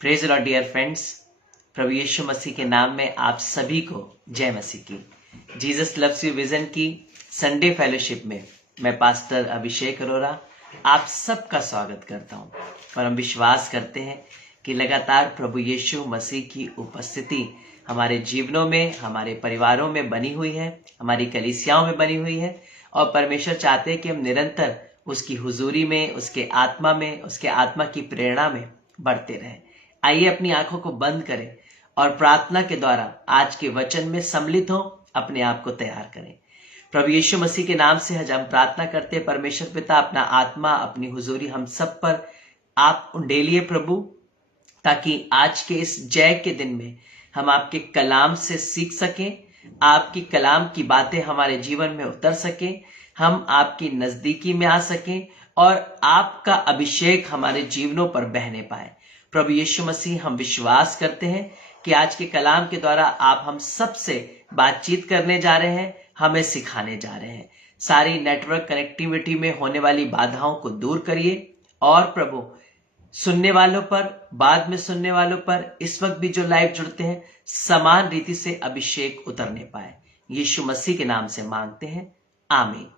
Praise Lord dear friends, प्रभु यीशु मसीह के नाम में आप सभी को जय मसीह की। जीसस लव्स यू विजन की संडे फेलोशिप में मैं पास्टर अभिषेक अरोरा आप सबका स्वागत करता हूं और हम विश्वास करते हैं कि लगातार प्रभु यीशु मसीह की उपस्थिति हमारे जीवनों में, हमारे परिवारों में बनी हुई है, हमारी कलीसियाओं में बनी हुई है और परमेश्वर चाहते हैं कि हम निरंतर उसकी हुजूरी में, उसके आत्मा में, उसके आत्मा की प्रेरणा में बढ़ते रहें। आइए अपनी आंखों को बंद करें और प्रार्थना के द्वारा आज के वचन में सम्मिलित हो, अपने आप को तैयार करें। प्रभु यीशु मसीह के नाम से आज हम प्रार्थना करते हैं। परमेश्वर पिता, अपना आत्मा, अपनी हुजूरी हम सब पर आप उंडेलिए प्रभु, ताकि आज के इस जय के दिन में हम आपके कलाम से सीख सकें, आपकी कलाम की बातें हमारे जीवन में उतर सकें, हम आपकी नजदीकी में आ सकें और आपका अभिषेक हमारे जीवनों पर बहने पाए। प्रभु यीशु मसीह, हम विश्वास करते हैं कि आज के कलाम के द्वारा आप हम सब से बातचीत करने जा रहे हैं, हमें सिखाने जा रहे हैं। सारी नेटवर्क कनेक्टिविटी में होने वाली बाधाओं को दूर करिए और प्रभु सुनने वालों पर, बाद में सुनने वालों पर, इस वक्त भी जो लाइव जुड़ते हैं, समान रीति से अभिषेक उतरने पाए। यीशु मसीह के नाम से मांगते हैं, आमीन।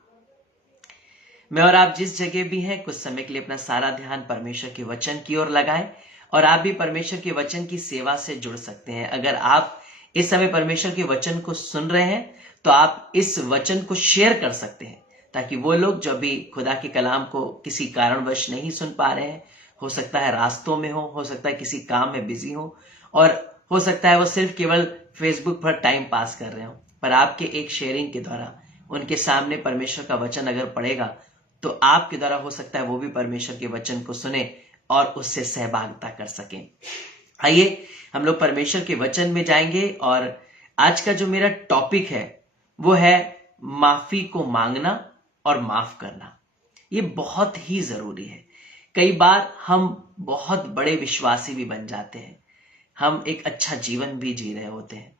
मैं और आप जिस जगह भी हैं, कुछ समय के लिए अपना सारा ध्यान परमेश्वर के वचन की ओर लगाएं और आप भी परमेश्वर के वचन की सेवा से जुड़ सकते हैं। अगर आप इस समय परमेश्वर के वचन को सुन रहे हैं तो आप इस वचन को शेयर कर सकते हैं, ताकि वो लोग जो भी खुदा के कलाम को किसी कारणवश नहीं सुन पा रहे हैं, हो सकता है रास्तों में हो सकता है किसी काम में बिजी हो और हो सकता है वो सिर्फ केवल फेसबुक पर टाइम पास कर रहे हो, पर आपके एक शेयरिंग के द्वारा उनके सामने परमेश्वर का वचन अगर पड़ेगा तो आपके द्वारा हो सकता है वो भी परमेश्वर के वचन को सुने और उससे सहभागिता कर सकें। आइए हम लोग परमेश्वर के वचन में जाएंगे और आज का जो मेरा टॉपिक है वो है माफी को मांगना और माफ करना। ये बहुत ही जरूरी है। कई बार हम बहुत बड़े विश्वासी भी बन जाते हैं, हम एक अच्छा जीवन भी जी रहे होते हैं,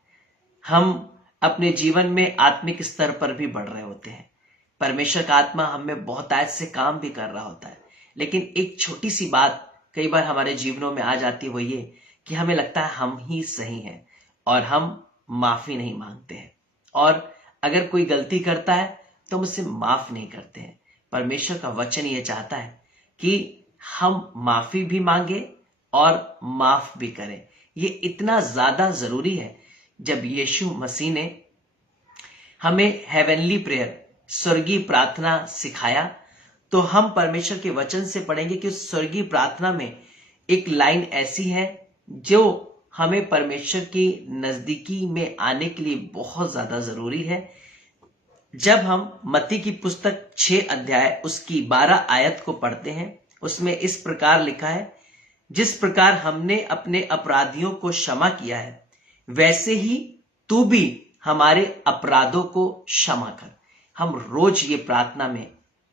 हम अपने जीवन में आत्मिक स्तर पर भी बढ़ रहे होते हैं, परमेश्वर का आत्मा हमें बहुत आयत से काम भी कर रहा होता है, लेकिन एक छोटी सी बात कई बार हमारे जीवनों में आ जाती है, वो ये कि हमें लगता है हम ही सही हैं और हम माफी नहीं मांगते हैं, और अगर कोई गलती करता है तो हम उसे माफ नहीं करते हैं। परमेश्वर का वचन ये चाहता है कि हम माफी भी मांगे और माफ भी करें। ये इतना ज्यादा जरूरी है। जब यीशु मसीह ने हमें हेवनली प्रेयर, स्वर्गीय प्रार्थना सिखाया, तो हम परमेश्वर के वचन से पढ़ेंगे कि उस स्वर्गीय प्रार्थना में एक लाइन ऐसी है जो हमें परमेश्वर की नजदीकी में आने के लिए बहुत ज्यादा जरूरी है। जब हम मत्ती की पुस्तक 6 अध्याय उसकी 12 आयत को पढ़ते हैं, उसमें इस प्रकार लिखा है, जिस प्रकार हमने अपने अपराधियों को क्षमा किया है, वैसे ही तू भी हमारे अपराधों को क्षमा कर। हम रोज ये प्रार्थना में,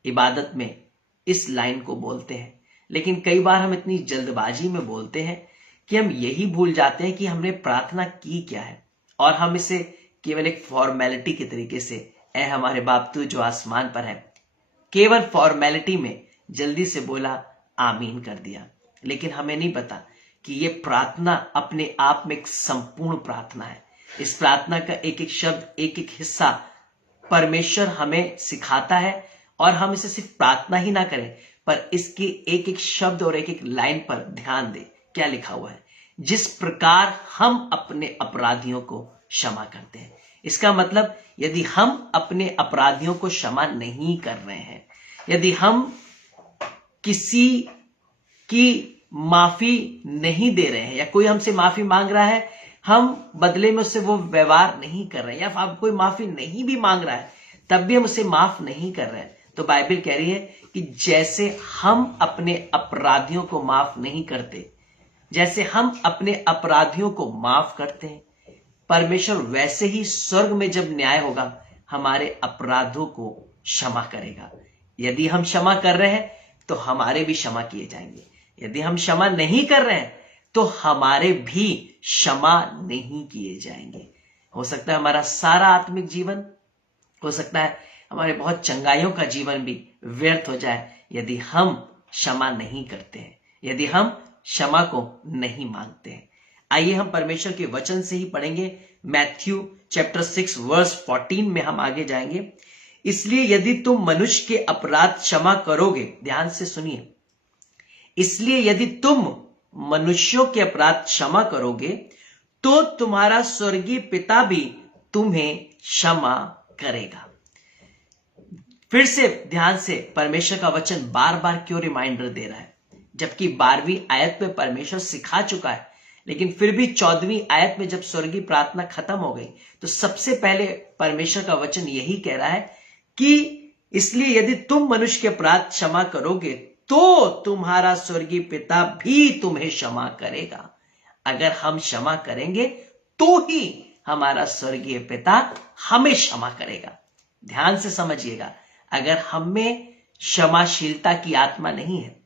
इबादत में इस लाइन को बोलते हैं, लेकिन कई बार हम इतनी जल्दबाजी में बोलते हैं कि हम यही भूल जाते हैं कि हमने प्रार्थना की क्या है, और हम इसे केवल एक फॉर्मेलिटी के तरीके से, ऐ हमारे बाप तू जो आसमान पर है, केवल फॉर्मेलिटी में जल्दी से बोला, आमीन कर दिया। लेकिन हमें नहीं पता कि ये प्रार्थना अपने आप में एक संपूर्ण प्रार्थना है। इस प्रार्थना का एक एक शब्द, एक एक हिस्सा परमेश्वर हमें सिखाता है और हम इसे सिर्फ प्रार्थना ही ना करें, पर इसके एक एक शब्द और एक एक लाइन पर ध्यान दें। क्या लिखा हुआ है? जिस प्रकार हम अपने अपराधियों को क्षमा करते हैं। इसका मतलब यदि हम अपने अपराधियों को क्षमा नहीं कर रहे हैं, यदि हम किसी की माफी नहीं दे रहे हैं या कोई हमसे माफी मांग रहा है, हम बदले में उससे वो व्यवहार नहीं कर रहे हैं, या फिर कोई माफी नहीं भी मांग रहा है तब भी हम उसे माफ नहीं कर रहे हैं, तो बाइबल कह रही है कि जैसे हम अपने अपराधियों को माफ नहीं करते, जैसे हम अपने अपराधियों को माफ करते हैं, परमेश्वर वैसे ही स्वर्ग में जब न्याय होगा हमारे अपराधों को क्षमा करेगा। यदि हम क्षमा कर रहे हैं तो हमारे भी क्षमा किए जाएंगे, यदि हम क्षमा नहीं कर रहे हैं तो हमारे भी क्षमा नहीं किए जाएंगे। हो सकता है हमारा सारा आत्मिक जीवन, हो सकता है हमारे बहुत चंगाइयों का जीवन भी व्यर्थ हो जाए यदि हम क्षमा नहीं करते हैं, यदि हम क्षमा को नहीं मांगते हैं। आइए हम परमेश्वर के वचन से ही पढ़ेंगे। मैथ्यू चैप्टर 6 वर्स 14 में हम आगे जाएंगे। इसलिए यदि तुम मनुष्य के अपराध क्षमा करोगे, ध्यान से सुनिए, इसलिए यदि तुम मनुष्यों के अपराध क्षमा करोगे तो तुम्हारा स्वर्गीय पिता भी तुम्हें क्षमा करेगा। फिर से ध्यान से, परमेश्वर का वचन बार बार क्यों रिमाइंडर दे रहा है, जबकि 12वीं आयत में परमेश्वर सिखा चुका है, लेकिन फिर भी 14वीं आयत में जब स्वर्गीय प्रार्थना खत्म हो गई तो सबसे पहले परमेश्वर का वचन यही कह रहा है कि इसलिए यदि तुम मनुष्य के अपराध क्षमा करोगे तो तुम्हारा स्वर्गीय पिता भी तुम्हें क्षमा करेगा। अगर हम क्षमा करेंगे तो ही हमारा स्वर्गीय पिता हमें क्षमा करेगा। ध्यान से समझिएगा, अगर हम में क्षमाशीलता की आत्मा नहीं है,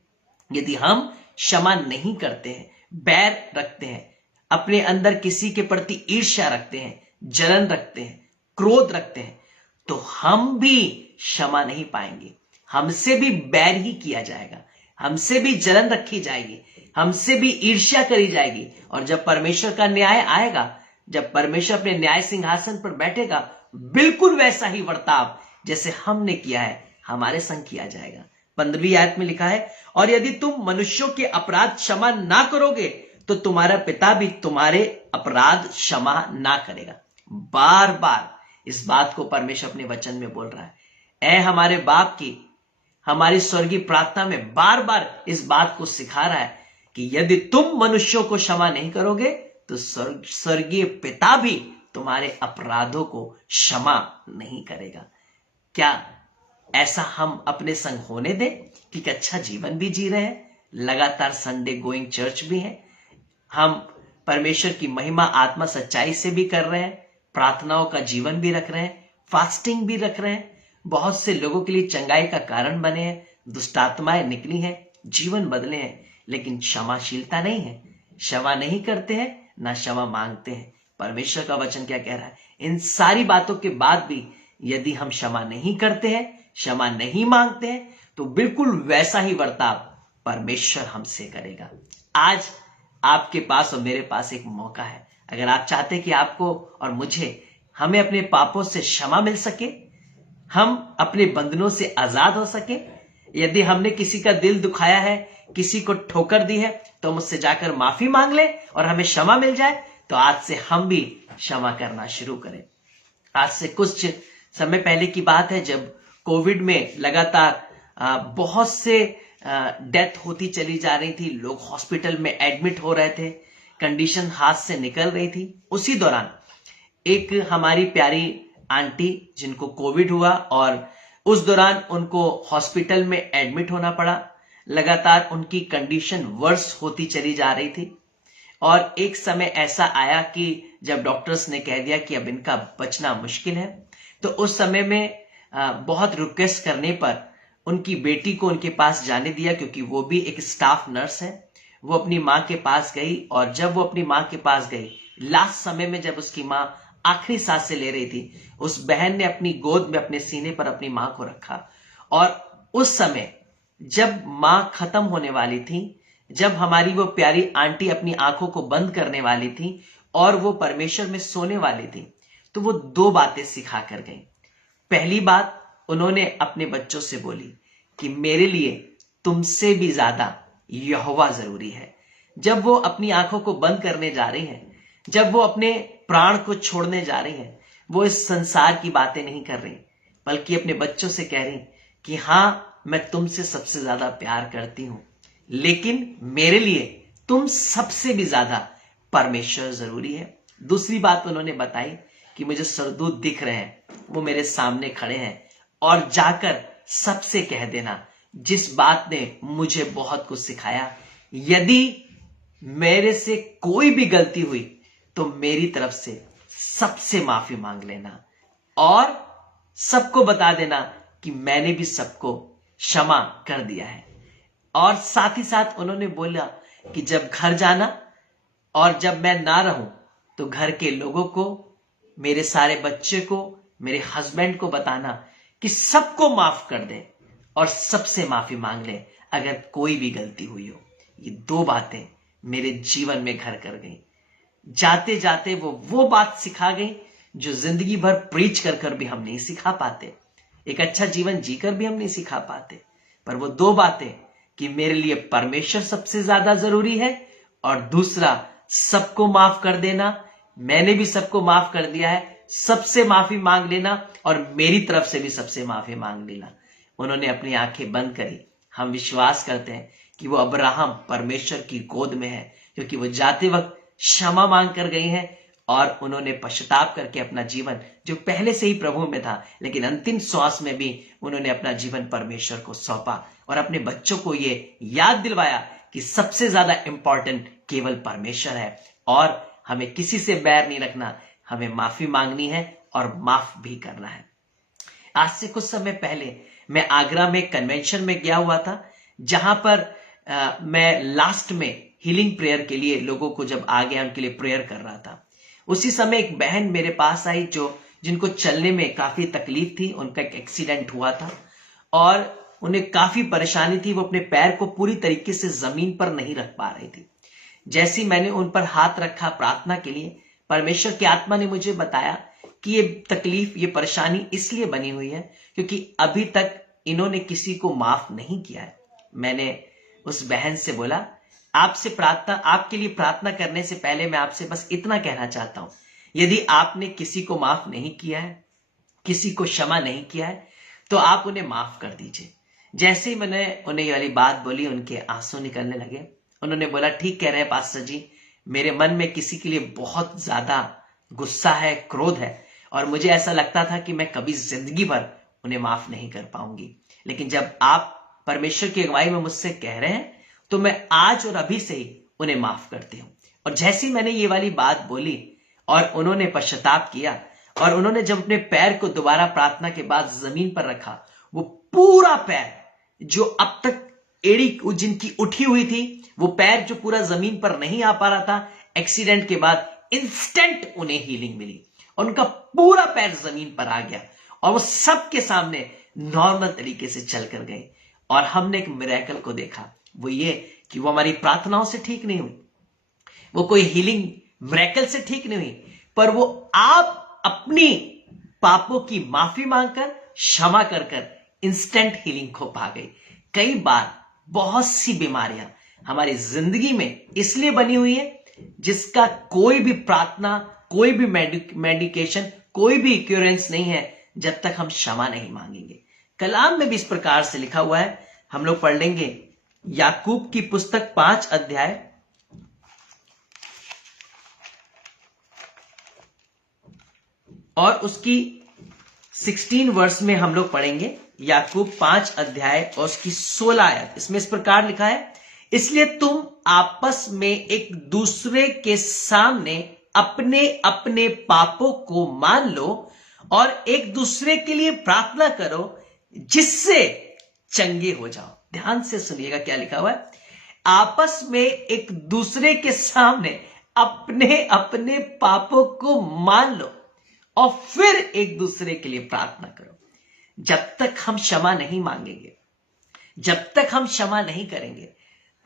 यदि हम क्षमा नहीं करते हैं, बैर रखते हैं, अपने अंदर किसी के प्रति ईर्ष्या रखते हैं, जलन रखते हैं, क्रोध रखते हैं, तो हम भी क्षमा नहीं पाएंगे। हमसे भी बैर ही किया जाएगा, हमसे भी जलन रखी जाएगी, हमसे भी ईर्ष्या करी जाएगी। और जब परमेश्वर का न्याय आएगा, जब परमेश्वर अपने न्याय सिंहासन पर बैठेगा, बिल्कुल वैसा ही बर्ताव जैसे हमने किया है हमारे संग किया जाएगा। 15वीं आयत में लिखा है, और यदि तुम मनुष्यों के अपराध क्षमा ना करोगे तो तुम्हारा पिता भी तुम्हारे अपराध क्षमा ना करेगा। बार बार इस बात को परमेश्वर अपने वचन में बोल रहा है। ऐ हमारे बाप की, हमारी स्वर्गीय प्रार्थना में बार बार इस बात को सिखा रहा है कि यदि तुम मनुष्यों को क्षमा नहीं करोगे तो स्वर्गीय पिता भी तुम्हारे अपराधों को क्षमा नहीं करेगा। क्या ऐसा हम अपने संग होने दें कि एक अच्छा जीवन भी जी रहे हैं, लगातार संडे गोइंग चर्च भी है, हम परमेश्वर की महिमा आत्मा सच्चाई से भी कर रहे हैं, प्रार्थनाओं का जीवन भी रख रहे हैं, फास्टिंग भी रख रहे हैं, बहुत से लोगों के लिए चंगाई का कारण बने हैं, दुष्टात्माएं निकली हैं, जीवन बदले हैं, लेकिन क्षमाशीलता नहीं है। क्षमा नहीं करते हैं, ना क्षमा मांगते हैं। परमेश्वर का वचन क्या कह रहा है, इन सारी बातों के बाद भी यदि हम क्षमा नहीं करते हैं, क्षमा नहीं मांगते हैं, तो बिल्कुल वैसा ही बर्ताव परमेश्वर हमसे करेगा। आज आपके पास और मेरे पास एक मौका है। अगर आप चाहते कि आपको और मुझे, हमें अपने पापों से क्षमा मिल सके, हम अपने बंधनों से आजाद हो सके, यदि हमने किसी का दिल दुखाया है, किसी को ठोकर दी है, तो हम उससे जाकर माफी मांग ले और हमें क्षमा मिल जाए, तो आज से हम भी क्षमा करना शुरू करें। आज से कुछ समय पहले की बात है, जब कोविड में लगातार बहुत से डेथ होती चली जा रही थी, लोग हॉस्पिटल में एडमिट हो रहे थे, कंडीशन हाथ से निकल रही थी। उसी दौरान एक हमारी प्यारी आंटी जिनको कोविड हुआ और उस दौरान उनको हॉस्पिटल में एडमिट होना पड़ा। लगातार उनकी कंडीशन वर्स होती चली जा रही थी और एक समय ऐसा आया कि जब डॉक्टर्स ने कह दिया कि अब इनका बचना मुश्किल है, तो उस समय में बहुत रिक्वेस्ट करने पर उनकी बेटी को उनके पास जाने दिया, क्योंकि वो भी एक स्टाफ नर्स है। वो अपनी माँ के पास गई और जब वो अपनी माँ के पास गई, लास्ट समय में जब उसकी माँ आखिरी सांसें ले रही थी, उस बहन ने अपनी गोद में अपने सीने पर अपनी माँ को रखा। और उस समय जब माँ खत्म होने वाली थी, जब हमारी वो प्यारी आंटी अपनी आंखों को बंद करने वाली थी और वो परमेश्वर में सोने वाली थी, तो वो दो बातें सिखा कर गई। पहली बात उन्होंने अपने बच्चों से बोली कि मेरे लिए तुमसे भी ज्यादा यहोवा जरूरी है। जब वो अपनी आंखों को बंद करने जा रही हैं, जब वो अपने प्राण को छोड़ने जा रही हैं, वो इस संसार की बातें नहीं कर रही, बल्कि अपने बच्चों से कह रही कि हाँ, मैं तुमसे सबसे ज्यादा प्यार करती हूं, लेकिन मेरे लिए तुम सबसे भी ज्यादा परमेश्वर जरूरी है। दूसरी बात उन्होंने बताई कि मुझे स्वर्गदूत दिख रहे हैं, वो मेरे सामने खड़े हैं, और जाकर सबसे कह देना जिस बात ने मुझे बहुत कुछ सिखाया, यदि मेरे से कोई भी गलती हुई तो मेरी तरफ से सबसे माफी मांग लेना और सबको बता देना कि मैंने भी सबको क्षमा कर दिया है। और साथ ही साथ उन्होंने बोला कि जब घर जाना और जब मैं ना रहूं तो घर के लोगों को, मेरे सारे बच्चे को, मेरे हस्बैंड को बताना कि सबको माफ कर दे और सबसे माफी मांग ले अगर कोई भी गलती हुई हो। ये 2 बातें मेरे जीवन में घर कर गई। जाते जाते वो बात सिखा गई जो जिंदगी भर प्रीच कर कर भी हम नहीं सिखा पाते, एक अच्छा जीवन जीकर भी हम नहीं सिखा पाते। पर वो 2 बातें कि मेरे लिए परमेश्वर सबसे ज्यादा जरूरी है, और दूसरा सबको माफ कर देना। मैंने भी सबको माफ कर दिया है, सबसे माफी मांग लेना, और मेरी तरफ से भी सबसे माफी मांग लेना। उन्होंने अपनी आंखें बंद करी। हम विश्वास करते हैं कि वो अब्राहम परमेश्वर की गोद में है, क्योंकि वो जाते वक्त क्षमा मांग कर गई हैं, और उन्होंने पश्चाताप करके अपना जीवन, जो पहले से ही प्रभु में था लेकिन अंतिम श्वास में भी उन्होंने अपना जीवन परमेश्वर को सौंपा, और अपने बच्चों को ये याद दिलवाया कि सबसे ज्यादा इंपॉर्टेंट केवल परमेश्वर है, और हमें किसी से बैर नहीं रखना, हमें माफी मांगनी है और माफ भी करना है। आज से कुछ समय पहले मैं आगरा में कन्वेंशन में गया हुआ था, जहां पर मैं लास्ट में हीलिंग प्रेयर के लिए लोगों को जब आ गया उनके लिए प्रेयर कर रहा था। उसी समय एक बहन मेरे पास आई जिनको चलने में काफी तकलीफ थी। उनका एक एक्सीडेंट हुआ था और उन्हें काफी परेशानी थी। वो अपने पैर को पूरी तरीके से जमीन पर नहीं रख पा रही थी। जैसे ही मैंने उन पर हाथ रखा प्रार्थना के लिए, परमेश्वर की आत्मा ने मुझे बताया कि ये तकलीफ, ये परेशानी इसलिए बनी हुई है क्योंकि अभी तक इन्होंने किसी को माफ नहीं किया है। मैंने उस बहन से बोला, आपके लिए प्रार्थना करने से पहले मैं आपसे बस इतना कहना चाहता हूं, यदि आपने किसी को माफ नहीं किया है, किसी को क्षमा नहीं किया है, तो आप उन्हें माफ कर दीजिए। जैसे ही मैंने उन्हें ये वाली बात बोली, उनके आंसू निकलने लगे। उन्होंने बोला, ठीक कह रहे हैं पास्टर जी, मेरे मन में किसी के लिए बहुत ज्यादा गुस्सा है, क्रोध है, और मुझे ऐसा लगता था कि मैं कभी जिंदगी भर उन्हें माफ नहीं कर पाऊंगी। लेकिन जब आप परमेश्वर की अगुवाई में मुझसे कह रहे हैं, तो मैं आज और अभी से ही उन्हें माफ करती हूं। और जैसे ही मैंने ये वाली बात बोली और उन्होंने पश्चाताप किया, और उन्होंने जब अपने पैर को दोबारा प्रार्थना के बाद जमीन पर रखा, वो पूरा पैर जो अब तक एड़ी जिनकी उठी हुई थी, वो पैर जो पूरा जमीन पर नहीं आ पा रहा था, एक्सीडेंट के बाद इंस्टेंट उन्हें हीलिंग मिली और उनका पूरा पैर जमीन पर आ गया, और वो सबके सामने नॉर्मल तरीके से चल कर गए। और हमने एक मिरेकल को देखा, वो ये कि वो हमारी प्रार्थनाओं से ठीक नहीं हुई, वो कोई हीलिंग मिरेकल से ठीक नहीं हुई, पर वो आप अपनी पापों की माफी मांगकर, क्षमा कर कर इंस्टेंट हीलिंग को पा गई। कई बार बहुत सी बीमारियां हमारी जिंदगी में इसलिए बनी हुई है जिसका कोई भी प्रार्थना, कोई भी मेडिकेशन, कोई भी क्यूरेंस नहीं है जब तक हम क्षमा नहीं मांगेंगे। कलाम में भी इस प्रकार से लिखा हुआ है, हम लोग पढ़ लेंगे याकूब की पुस्तक 5 अध्याय और उसकी 16 वर्ष में हम लोग पढ़ेंगे। याकूब 5 अध्याय और उसकी 16 आयत। इसमें इस प्रकार लिखा है, इसलिए तुम आपस में एक दूसरे के सामने अपने अपने पापों को मान लो और एक दूसरे के लिए प्रार्थना करो जिससे चंगे हो जाओ। ध्यान से सुनिएगा क्या लिखा हुआ है, आपस में एक दूसरे के सामने अपने अपने पापों को मान लो और फिर एक दूसरे के लिए प्रार्थना करो। जब तक हम क्षमा नहीं मांगेंगे, जब तक हम क्षमा नहीं करेंगे,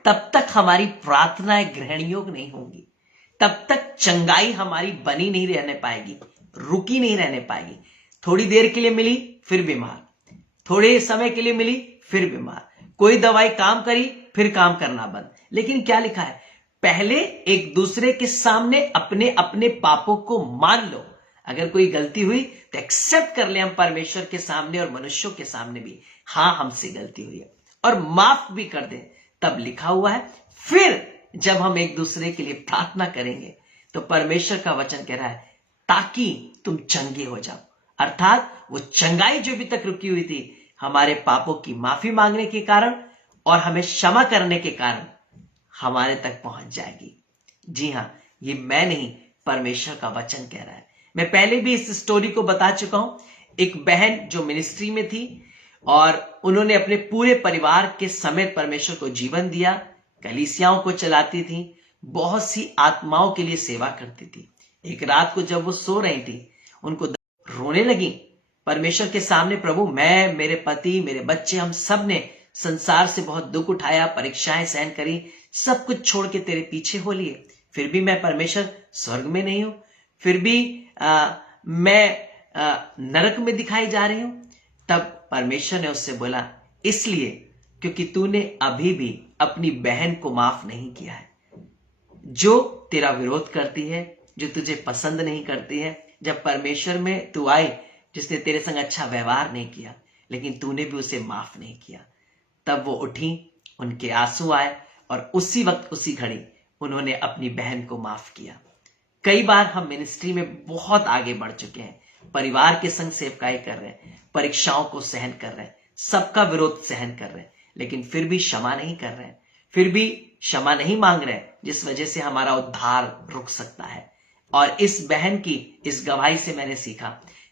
तब तक हमारी प्रार्थनाएं ग्रहण योग्य नहीं होंगी, तब तक चंगाई हमारी बनी नहीं रहने पाएगी, रुकी नहीं रहने पाएगी। थोड़ी देर के लिए मिली फिर बीमार, थोड़े समय के लिए मिली फिर बीमार, कोई दवाई काम करी फिर काम करना बंद। लेकिन क्या लिखा है, पहले एक दूसरे के सामने अपने अपने पापों को मान लो। अगर कोई गलती हुई तो एक्सेप्ट कर ले हम परमेश्वर के सामने और मनुष्यों के सामने भी, हाँ हमसे गलती हुई है, और माफ भी कर दें। तब लिखा हुआ है फिर जब हम एक दूसरे के लिए प्रार्थना करेंगे तो परमेश्वर का वचन कह रहा है ताकि तुम चंगे हो जाओ। अर्थात वो चंगाई जो अभी तक रुकी हुई थी हमारे पापों की माफी मांगने के कारण और हमें क्षमा करने के कारण हमारे तक पहुंच जाएगी। जी हां, ये मैं नहीं, परमेश्वर का वचन कह रहा है। मैं पहले भी इस स्टोरी को बता चुका हूं। एक बहन जो मिनिस्ट्री में थी और उन्होंने अपने पूरे परिवार के समेत परमेश्वर को जीवन दिया, कलीसियाओं को चलाती थी, बहुत सी आत्माओं के लिए सेवा करती थी। एक रात को जब वो सो रही थी, उनको रोने लगी परमेश्वर के सामने, प्रभु मैं, मेरे पति, मेरे बच्चे, हम सब ने संसार से बहुत दुख उठाया, परीक्षाएं सहन करी, सब कुछ छोड़ के तेरे पीछे हो लिए, फिर भी मैं परमेश्वर स्वर्ग में नहीं हूं, फिर भी मैं नरक में दिखाई जा रही हूं। तब परमेश्वर ने उससे बोला, इसलिए क्योंकि तूने अभी भी अपनी बहन को माफ नहीं किया है, जो तेरा विरोध करती है, जो तुझे पसंद नहीं करती है। जब परमेश्वर में तू आई, जिसने तेरे संग अच्छा व्यवहार नहीं किया, लेकिन तूने भी उसे माफ नहीं किया, तब वो उठी, उनके आंसू आए और उसी वक्त उसी घड़ी उन्होंने अपनी बहन को माफ किया। कई बार हम मिनिस्ट्री में बहुत आगे बढ़ चुके हैं, परिवार के संग सेवकाई कर रहे हैं, परीक्षाओं को सहन कर रहे हैं, सबका विरोध सहन कर रहे हैं, लेकिन फिर भी क्षमा नहीं कर रहे हैं, फिर भी क्षमा नहीं मांग रहे, जिस वजह से हमारा उद्धार रुक सकता है। और इस बहन की इस गवाही से मैंने सीखा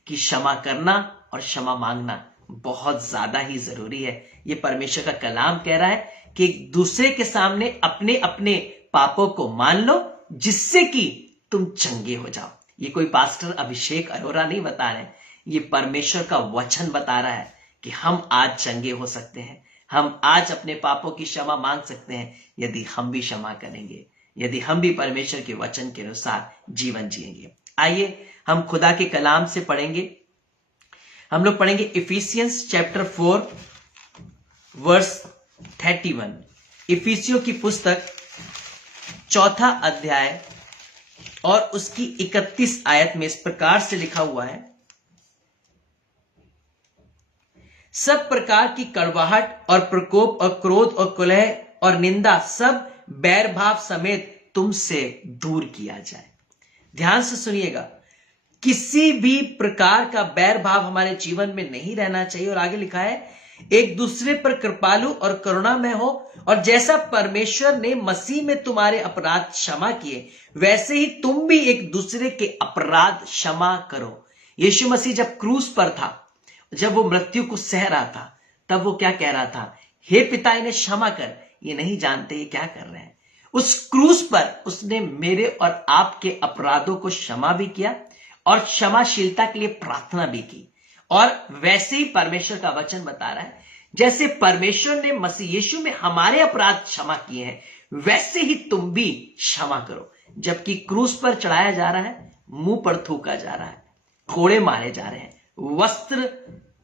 कि क्षमा करना और क्षमा मांगना बहुत ज्यादा ही जरूरी है। ये परमेश्वर का कलाम कह रहा है कि एक दूसरे के सामने अपने अपने पापों को मान लो, जिससे कि तुम चंगे हो जाओ। ये कोई पास्टर अभिषेक अरोरा नहीं बता रहे, ये परमेश्वर का वचन बता रहा है कि हम आज चंगे हो सकते हैं, हम आज अपने पापों की क्षमा मांग सकते हैं, यदि हम भी क्षमा करेंगे, यदि हम भी परमेश्वर के वचन के अनुसार जीवन जिएंगे। आइए हम खुदा के कलाम से पढ़ेंगे। हम लोग पढ़ेंगे इफिसियंस चैप्टर 4 वर्स 31। इफिसियों की पुस्तक 4 अध्याय और उसकी 31 आयत में इस प्रकार से लिखा हुआ है, सब प्रकार की कड़वाहट और प्रकोप और क्रोध और कलह और निंदा सब बैर भाव समेत तुमसे दूर किया जाए। ध्यान से सुनिएगा, किसी भी प्रकार का बैर भाव हमारे जीवन में नहीं रहना चाहिए। और आगे लिखा है, एक दूसरे पर कृपालु और करुणामय हो, और जैसा परमेश्वर ने मसीह में तुम्हारे अपराध क्षमा किए, वैसे ही तुम भी एक दूसरे के अपराध क्षमा करो। यीशु मसीह जब क्रूस पर था, जब वो मृत्यु को सह रहा था, तब वो क्या कह रहा था, हे पिता इन्हें क्षमा कर, ये नहीं जानते ये क्या कर रहे हैं। उस क्रूस पर उसने मेरे और आपके अपराधों को क्षमा भी किया और क्षमाशीलता के लिए प्रार्थना भी की। और वैसे ही परमेश्वर का वचन बता रहा है, जैसे परमेश्वर ने मसीह यीशु में हमारे अपराध क्षमा किए हैं, वैसे ही तुम भी क्षमा करो। जबकि क्रूस पर चढ़ाया जा रहा है, मुंह पर थूका जा रहा है, कोड़े मारे जा रहे हैं, वस्त्र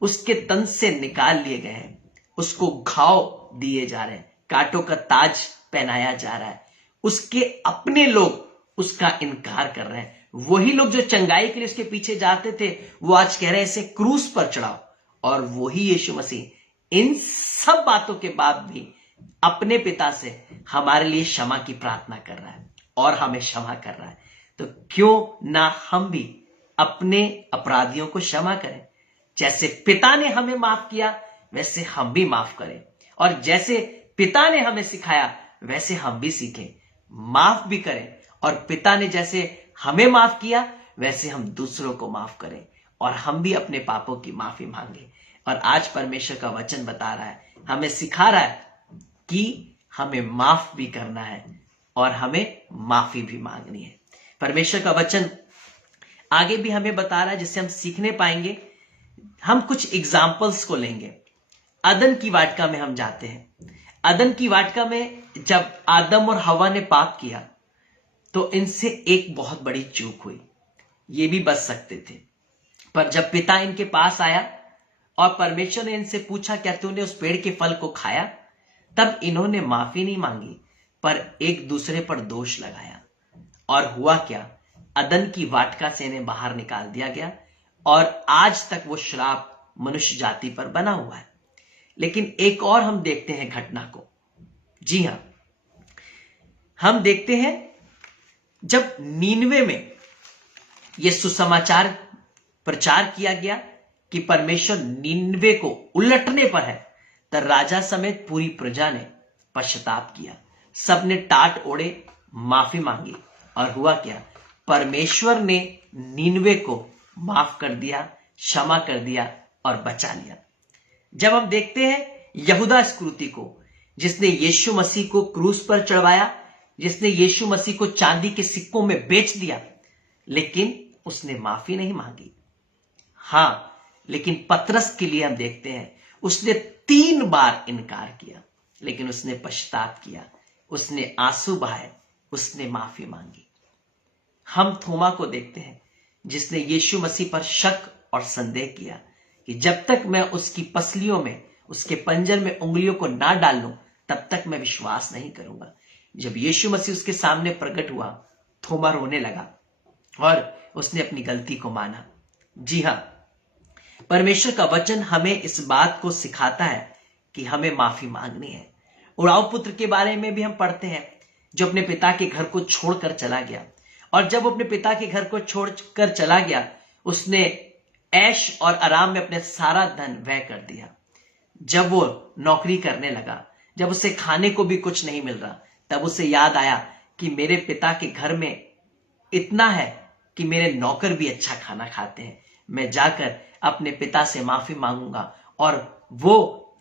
उसके तन से निकाल लिए गए हैं, उसको घाव दिए जा रहे हैं, कांटों का ताज पहनाया जा रहा है। उसके अपने लोग उसका इनकार कर रहे हैं। वही लोग जो चंगाई के लिए उसके पीछे जाते थे, वो आज कह रहे हैं इसे क्रूस पर चढ़ाओ। और वही यीशु मसीह इन सब बातों के बाद भी अपने पिता से हमारे लिए क्षमा की प्रार्थना कर रहा है और हमें क्षमा कर रहा है। तो क्यों ना हम भी अपने अपराधियों को क्षमा करें। जैसे पिता ने हमें माफ किया, वैसे हम भी माफ करें, और जैसे पिता ने हमें सिखाया, वैसे हम भी सीखें, माफ भी करें। और पिता ने जैसे हमें माफ किया, वैसे हम दूसरों को माफ करें, और हम भी अपने पापों की माफी मांगे। और आज परमेश्वर का वचन बता रहा है, हमें सिखा रहा है कि हमें माफ भी करना है और हमें माफी भी मांगनी है। परमेश्वर का वचन आगे भी हमें बता रहा है, जिससे हम सीखने पाएंगे। हम कुछ एग्जाम्पल्स को लेंगे। अदन की वाटिका में हम जाते हैं। अदन की वाटिका में जब आदम और हवा ने पाप किया, तो इनसे एक बहुत बड़ी चूक हुई। ये भी बच सकते थे, पर जब पिता इनके पास आया और परमेश्वर ने इनसे पूछा, क्या तूने उस पेड़ के फल को खाया, तब इन्होंने माफी नहीं मांगी, पर एक दूसरे पर दोष लगाया। और हुआ क्या, अदन की वाटिका से इन्हें बाहर निकाल दिया गया, और आज तक वो श्राप मनुष्य जाति पर बना हुआ है। लेकिन एक और हम देखते हैं घटना को। जी हां, हम देखते हैं जब नीनवे में यह सुसमाचार प्रचार किया गया कि परमेश्वर नीनवे को उलटने पर है, तब राजा समेत पूरी प्रजा ने पश्चाताप किया। सबने टाट ओढ़े, माफी मांगी, और हुआ क्या, परमेश्वर ने नीनवे को माफ कर दिया, क्षमा कर दिया और बचा लिया। जब हम देखते हैं यहूदा इस्करियोती को, जिसने यीशु मसीह को क्रूस पर चढ़वाया, जिसने यीशु मसीह को चांदी के सिक्कों में बेच दिया, लेकिन उसने माफी नहीं मांगी। हां, लेकिन पतरस के लिए हम देखते हैं, उसने 3 बार इनकार किया, लेकिन उसने पश्चाताप किया, उसने आंसू बहाए, उसने माफी मांगी। हम थोमा को देखते हैं जिसने यीशु मसीह पर शक और संदेह किया कि जब तक मैं उसकी पसलियों में, उसके पंजर में उंगलियों को ना डाल लूं, तब तक मैं विश्वास नहीं करूंगा। जब यीशु मसीह उसके सामने प्रकट हुआ, थोमा रोने लगा और उसने अपनी गलती को माना। जी हां, परमेश्वर का वचन हमें इस बात को सिखाता है कि हमें माफी मांगनी है। उड़ाऊ पुत्र के बारे में भी हम पढ़ते हैं जो अपने पिता के घर को छोड़कर चला गया, और जब वो अपने पिता के घर को छोड़कर चला गया, उसने ऐश और आराम में अपने सारा धन व्यय कर दिया। जब वो नौकरी करने लगा, जब उसे खाने को भी कुछ नहीं मिल रहा, तब उसे याद आया कि मेरे पिता के घर में इतना है कि मेरे नौकर भी अच्छा खाना खाते हैं। मैं जाकर अपने पिता से माफी मांगूंगा और वो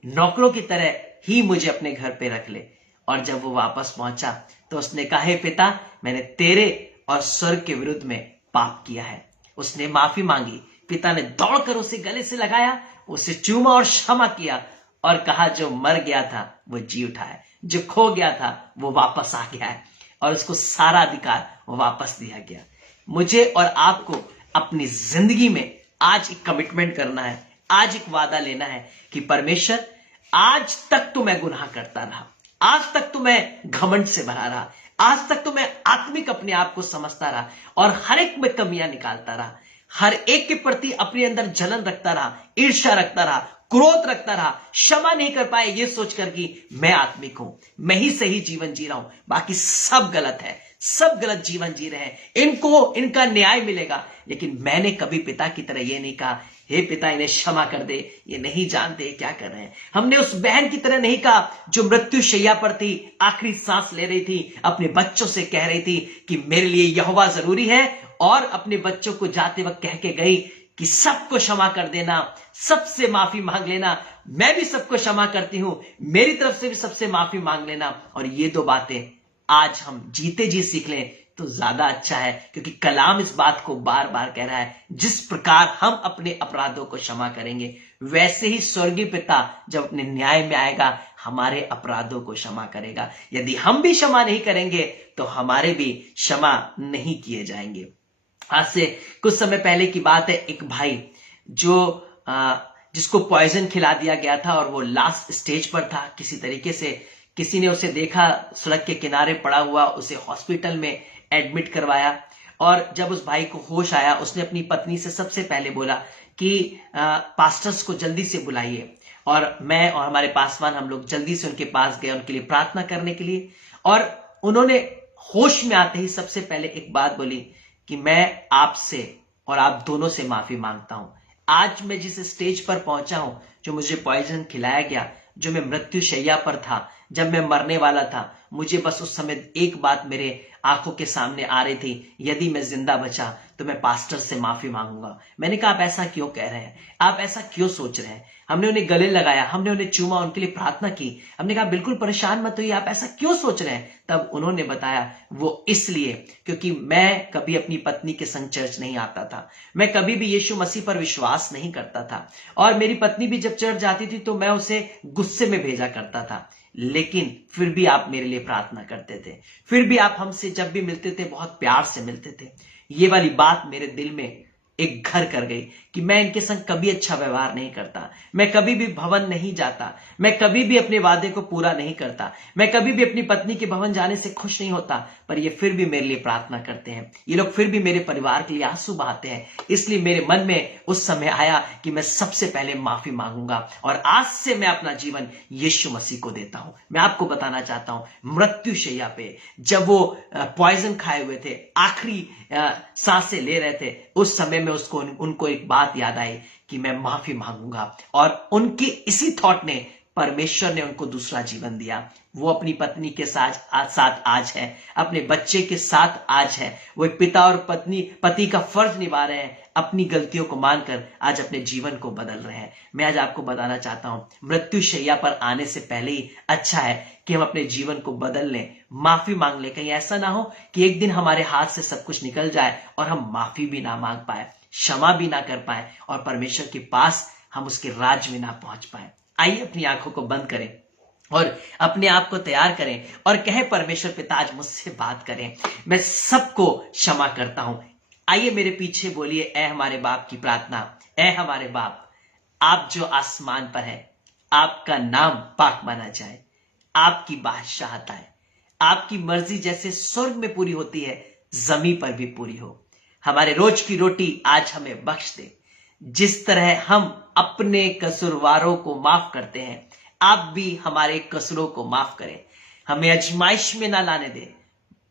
नौकरों की तरह ही मुझे अपने घर पे रख ले। और जब वो वापस पहुंचा तो उसने कहा, हे पिता, मैंने तेरे और स्वर्ग के विरुद्ध में पाप किया है। उसने माफी मांगी। पिता ने दौड़कर उसे गले से लगाया, उसे चूमा और क्षमा किया और कहा, जो मर गया था वो जी उठा है, जो खो गया था वो वापस आ गया है, और उसको सारा अधिकार वापस दिया गया। मुझे और आपको अपनी जिंदगी में आज एक कमिटमेंट करना है, आज एक वादा लेना है कि परमेश्वर, आज तक तो मैं गुनाह करता रहा, आज तक तो मैं घमंड से भरा रहा, आज तक तो मैं आत्मिक अपने आप को समझता रहा और हर एक में कमियां निकालता रहा, हर एक के प्रति अपने अंदर जलन रखता रहा, ईर्ष्या रखता रहा, क्रोध रखता रहा, क्षमा नहीं कर पाए ये सोचकर कि मैं आत्मिक हूं, मैं ही सही जीवन जी रहा हूं, बाकी सब गलत है, सब गलत जीवन जी रहे हैं, इनको इनका न्याय मिलेगा। लेकिन मैंने कभी पिता की तरह ये नहीं कहा, हे पिता, इन्हें क्षमा कर दे, ये नहीं जानते क्या कर रहे हैं। हमने उस बहन की तरह नहीं कहा जो मृत्यु शैया पर थी, आखिरी सांस ले रही थी, अपने बच्चों से कह रही थी कि मेरे लिए यहोवा जरूरी है, और अपने बच्चों को जाते वक्त कह के गई कि सबको क्षमा कर देना, सबसे माफी मांग लेना, मैं भी सबको क्षमा करती हूं, मेरी तरफ से भी सबसे माफी मांग लेना। और ये दो बातें आज हम जीते जी सीख लें तो ज्यादा अच्छा है, क्योंकि कलाम इस बात को बार बार कह रहा है, जिस प्रकार हम अपने अपराधों को क्षमा करेंगे, वैसे ही स्वर्गीय पिता जब अपने न्याय में आएगा, हमारे अपराधों को क्षमा करेगा। यदि हम भी क्षमा नहीं करेंगे तो हमारे भी क्षमा नहीं किए जाएंगे। आज से कुछ समय पहले की बात है, एक भाई जो जिसको पॉइजन खिला दिया गया था और वो लास्ट स्टेज पर था, किसी तरीके से किसी ने उसे देखा सड़क के किनारे पड़ा हुआ, उसे हॉस्पिटल में एडमिट करवाया, और जब उस भाई को होश आया, उसने अपनी पत्नी से सबसे पहले बोला कि पास्टर्स को जल्दी से बुलाइए। और मैं और हमारे पासवान, हम लोग जल्दी से उनके पास गए उनके लिए प्रार्थना करने के लिए, और उन्होंने होश में आते ही सबसे पहले एक बात बोली कि मैं आपसे और आप दोनों से माफी मांगता हूं। आज मैं जिस स्टेज पर पहुंचा हूं, जो मुझे पॉइजन खिलाया गया, जो मैं मृत्यु शैया पर था, जब मैं मरने वाला था, मुझे बस उस समय एक बात मेरे आंखों के सामने आ रही थी, यदि मैं जिंदा बचा तो मैं पास्टर से माफी मांगूंगा। मैंने कहा, आप ऐसा क्यों कह रहे हैं, आप ऐसा क्यों सोच रहे हैं। हमने उन्हें गले लगाया, हमने उन्हें चूमा, उनके लिए प्रार्थना की, हमने कहा बिल्कुल परेशान मत होइए, आप ऐसा क्यों सोच रहे हैं। तब उन्होंने बताया, वो इसलिए क्योंकि मैं कभी अपनी पत्नी के संग चर्च नहीं आता था, मैं कभी भी यीशु मसीह पर विश्वास नहीं करता था, और मेरी पत्नी भी जब चर्च जाती थी तो मैं उसे गुस्से में भेजा करता था, लेकिन फिर भी आप मेरे लिए प्रार्थना करते थे, फिर भी आप हमसे जब भी मिलते थे बहुत प्यार से मिलते थे। ये वाली बात मेरे दिल में एक घर कर गई कि मैं इनके संग कभी अच्छा व्यवहार नहीं करता, मैं कभी भी भवन नहीं जाता, मैं कभी भी अपने वादे को पूरा नहीं करता, मैं कभी भी अपनी पत्नी के भवन जाने से खुश नहीं होता, पर ये फिर भी मेरे लिए प्रार्थना करते हैं, ये लोग फिर भी मेरे परिवार के लिए आंसू बहाते हैं। इसलिए मेरे मन में उस समय आया कि मैं सबसे पहले माफी मांगूंगा, और आज से मैं अपना जीवन यीशु मसीह को देता हूं। मैं आपको बताना चाहता हूं, मृत्यु शैया पे जब वो पॉइजन खाए हुए थे, आखिरी सांसें ले रहे थे, उस समय में उनको एक बात याद आई कि मैं माफी मांगूंगा, और उनके इसी थॉट ने परमेश्वर ने उनको दूसरा जीवन दिया। वो अपनी पत्नी के साथ आज है, अपने बच्चे के साथ आज है, वो एक पिता और पति का फर्ज निभा रहे हैं, अपनी गलतियों को मानकर आज अपने जीवन को बदल रहे हैं। मैं आज आपको बताना चाहता हूं, मृत्यु शैया पर आने से पहले ही अच्छा है कि हम अपने जीवन को बदल लें, माफी मांग लें। कहीं ऐसा ना हो कि एक दिन हमारे हाथ से सब कुछ निकल जाए और हम माफी भी ना मांग पाए, क्षमा भी ना कर पाए, और परमेश्वर के पास हम उसके राज में ना पहुंच पाए। आइए अपनी आंखों को बंद करें और अपने आप को तैयार करें और कहें परमेश्वर पिता आज मुझसे बात करें, मैं सबको क्षमा करता हूं। आइए मेरे पीछे बोलिए, ऐ हमारे बाप की प्रार्थना। ऐ हमारे बाप, आप जो आसमान पर है, आपका नाम पाक माना जाए, आपकी बादशाहत आए, आपकी मर्जी जैसे स्वर्ग में पूरी होती है जमीन पर भी पूरी हो। हमारे रोज की रोटी आज हमें बख्श दे। जिस तरह हम अपने कसूरवारों को माफ करते हैं, आप भी हमारे कसूरों को माफ करें। हमें अजमाइश में ना लाने दे,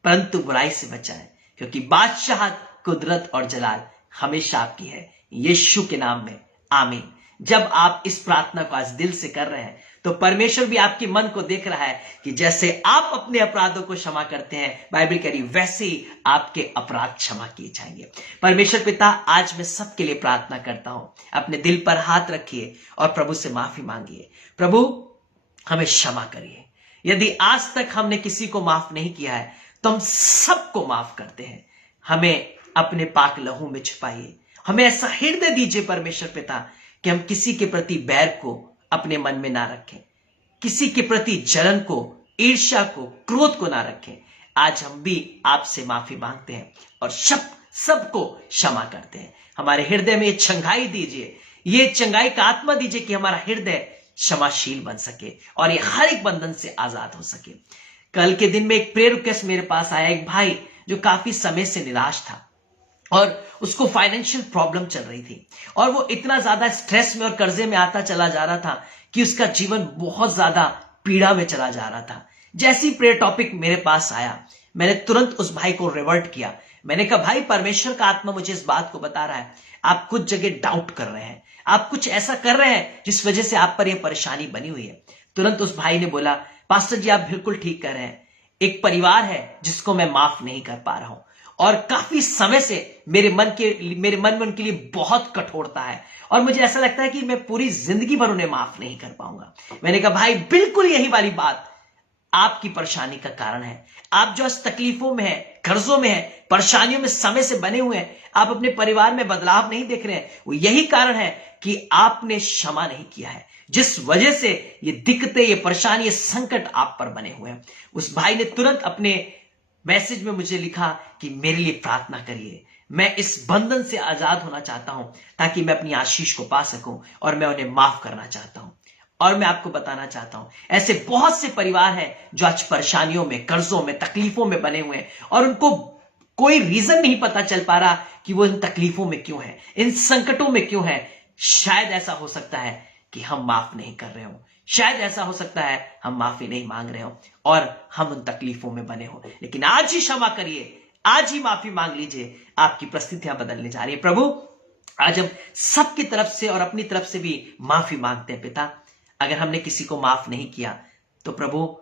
परंतु बुराई से बचाएं, क्योंकि बादशाहत, कुदरत और जलाल हमेशा आपकी है। यीशु के नाम में आमीन। जब आप इस प्रार्थना को आज दिल से कर रहे हैं तो परमेश्वर भी आपके मन को देख रहा है कि जैसे आप अपने अपराधों को क्षमा करते हैं, बाइबल कह रही वैसे ही आपके अपराध क्षमा किए जाएंगे। परमेश्वर पिता, आज मैं सबके लिए प्रार्थना करता हूं, अपने दिल पर हाथ रखिए और प्रभु से माफी मांगिए। प्रभु, हमें क्षमा करिए। यदि आज तक हमने किसी को माफ नहीं किया है तो हम सबको माफ करते हैं। हमें अपने पाक लहू में छुपाइए। हमें ऐसा हृदय दीजिए परमेश्वर पिता कि हम किसी के प्रति बैर को अपने मन में ना रखें, किसी के प्रति जलन को, ईर्ष्या को, क्रोध को ना रखें। आज हम भी आपसे माफी मांगते हैं और सबको क्षमा करते हैं। हमारे हृदय में ये चंगाई दीजिए, ये चंगाई का आत्मा दीजिए कि हमारा हृदय क्षमाशील बन सके और ये हर एक बंधन से आजाद हो सके। कल के दिन में एक प्रेयर रिक्वेस्ट मेरे पास आया, एक भाई जो काफी समय से निराश था और उसको फाइनेंशियल प्रॉब्लम चल रही थी और वो इतना ज्यादा स्ट्रेस में और कर्जे में आता चला जा रहा था कि उसका जीवन बहुत ज्यादा पीड़ा में चला जा रहा था। जैसे ही प्रेयर टॉपिक मेरे पास आया, मैंने तुरंत उस भाई को रिवर्ट किया। मैंने कहा, भाई, परमेश्वर का आत्मा मुझे इस बात को बता रहा है, आप कुछ जगह डाउट कर रहे हैं, आप कुछ ऐसा कर रहे हैं जिस वजह से आप पर यह परेशानी बनी हुई है। तुरंत उस भाई ने बोला, पास्टर जी, आप बिल्कुल ठीक कर रहे हैं। एक परिवार है जिसको मैं माफ नहीं कर पा रहा हूं और काफी समय से मेरे मन में उनके लिए बहुत कठोरता है और मुझे ऐसा लगता है कि मैं पूरी जिंदगी भर उन्हें माफ नहीं कर पाऊंगा। मैंने कहा, भाई, बिल्कुल यही वाली बात आपकी परेशानी का कारण है। आप जो इस तकलीफों में है, कर्जों में है, परेशानियों में समय से बने हुए हैं, आप अपने परिवार में बदलाव नहीं देख रहे हैं, वो यही कारण है कि आपने क्षमा नहीं किया है, जिस वजह से ये दिक्कतें, ये परेशानी, ये संकट आप पर बने हुए हैं। उस भाई ने तुरंत अपने मैसेज में मुझे लिखा कि मेरे लिए प्रार्थना करिए, मैं इस बंधन से आजाद होना चाहता हूं ताकि मैं अपनी आशीष को पा सकूं और मैं उन्हें माफ करना चाहता हूं। और मैं आपको बताना चाहता हूं, ऐसे बहुत से परिवार हैं जो आज परेशानियों में, कर्जों में, तकलीफों में बने हुए हैं और उनको कोई रीजन नहीं पता चल पा रहा कि वो इन तकलीफों में क्यों है, इन संकटों में क्यों है। शायद ऐसा हो सकता है कि हम माफ नहीं कर रहे हो, शायद ऐसा हो सकता है हम माफी नहीं मांग रहे हो और हम उन तकलीफों में बने हो। लेकिन आज ही क्षमा करिए, आज ही माफी मांग लीजिए, आपकी परिस्थितियां बदलने जा रही है। प्रभु, आज हम सबकी तरफ से और अपनी तरफ से भी माफी मांगते हैं। पिता, अगर हमने किसी को माफ नहीं किया तो प्रभु,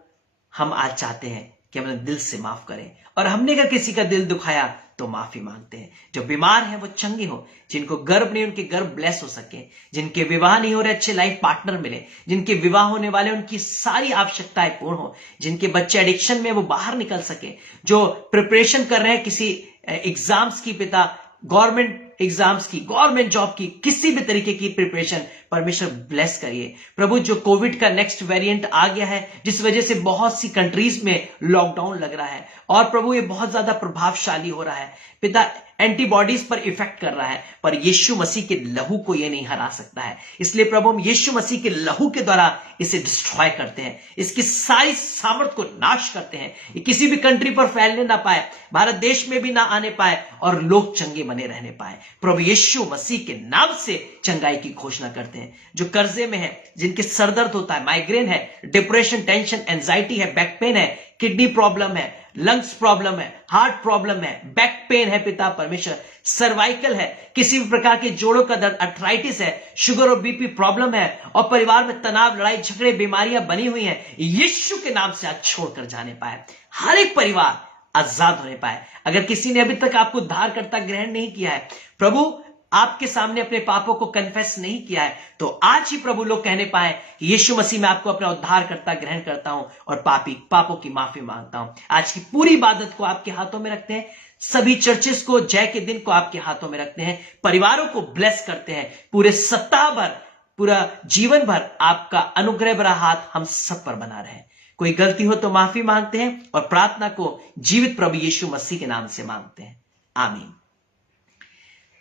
हम आज चाहते हैं कि हम दिल से माफ करें और हमने अगर किसी का दिल दुखाया तो माफी मांगते हैं। जो बीमार हैं वो चंगे हो, जिनको गर्भ नहीं उनके गर्भ ब्लेस हो सके, जिनके विवाह नहीं हो रहे अच्छे लाइफ पार्टनर मिले, जिनके विवाह होने वाले उनकी सारी आवश्यकताएं पूर्ण हो, जिनके बच्चे एडिक्शन में वो बाहर निकल सके, जो प्रिपरेशन कर रहे हैं किसी एग्जाम्स की, पिता, गवर्नमेंट एग्जाम्स की, गवर्नमेंट जॉब की, किसी भी तरीके की प्रिपरेशन, परमेश्वर ब्लेस करिए। प्रभु, जो कोविड का नेक्स्ट वेरिएंट आ गया है जिस वजह से बहुत सी कंट्रीज में लॉकडाउन लग रहा है और प्रभु ये बहुत ज्यादा प्रभावशाली हो रहा है, पिता, एंटीबॉडीज पर इफेक्ट कर रहा है, पर यीशु मसीह के लहू को ये नहीं हरा सकता है। इसलिए प्रभु, हम यीशु मसीह के लहू के द्वारा इसे डिस्ट्रॉय करते हैं, इसकी सारी सामर्थ को नाश करते हैं। ये किसी भी कंट्री पर फैलने ना पाए, भारत देश में भी ना आने पाए और लोग चंगे बने रहने पाए। प्रभु यीशु मसीह के नाम से चंगाई की घोषणा करते हैं। जो कर्जे में है, जिनके सरदर्द होता है, माइग्रेन है, डिप्रेशन, टेंशन, एंजाइटी है, बैक पेन है, किडनी प्रॉब्लम है, लंग्स प्रॉब्लम है, हार्ट प्रॉब्लम है, बैक पेन है, पिता परमेश्वर, सर्वाइकल है, किसी भी प्रकार के जोड़ों का दर्द, अर्थराइटिस है, शुगर और बीपी प्रॉब्लम है और परिवार में तनाव, लड़ाई झगड़े, बीमारियां बनी हुई हैं, यीशु के नाम से आज छोड़कर जाने पाए, हर एक परिवार आजाद होने पाए। अगर किसी ने अभी तक आपको उद्धारकर्ता ग्रहण नहीं किया है, प्रभु आपके सामने अपने पापों को कन्फेस नहीं किया है, तो आज ही प्रभु लोग कहने पाए कि यीशु मसीह मैं आपको अपना उद्धारकर्ता ग्रहण करता हूं और पापों की माफी मांगता हूं। आज की पूरी इबादत को आपके हाथों में रखते हैं, सभी चर्चेस को जय के दिन को आपके हाथों में रखते हैं, परिवारों को ब्लेस करते हैं, पूरे सप्ताह भर पूरा जीवन भर आपका अनुग्रह भरा हाथ हम सब पर बना रहे। कोई गलती हो तो माफी मांगते हैं और प्रार्थना को जीवित प्रभु यीशु मसीह के नाम से मांगते हैं, आमीन।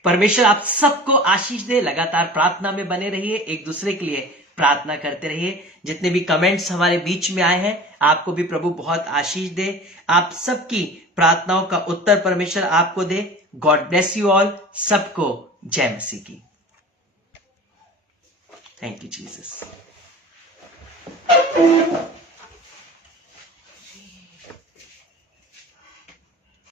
परमेश्वर आप सबको आशीष दे। लगातार प्रार्थना में बने रहिए, एक दूसरे के लिए प्रार्थना करते रहिए। जितने भी कमेंट्स हमारे बीच में आए हैं, आपको भी प्रभु बहुत आशीष दे। आप सबकी प्रार्थनाओं का उत्तर परमेश्वर आपको दे। God bless you all. सबको जय मसीह की। Thank you Jesus.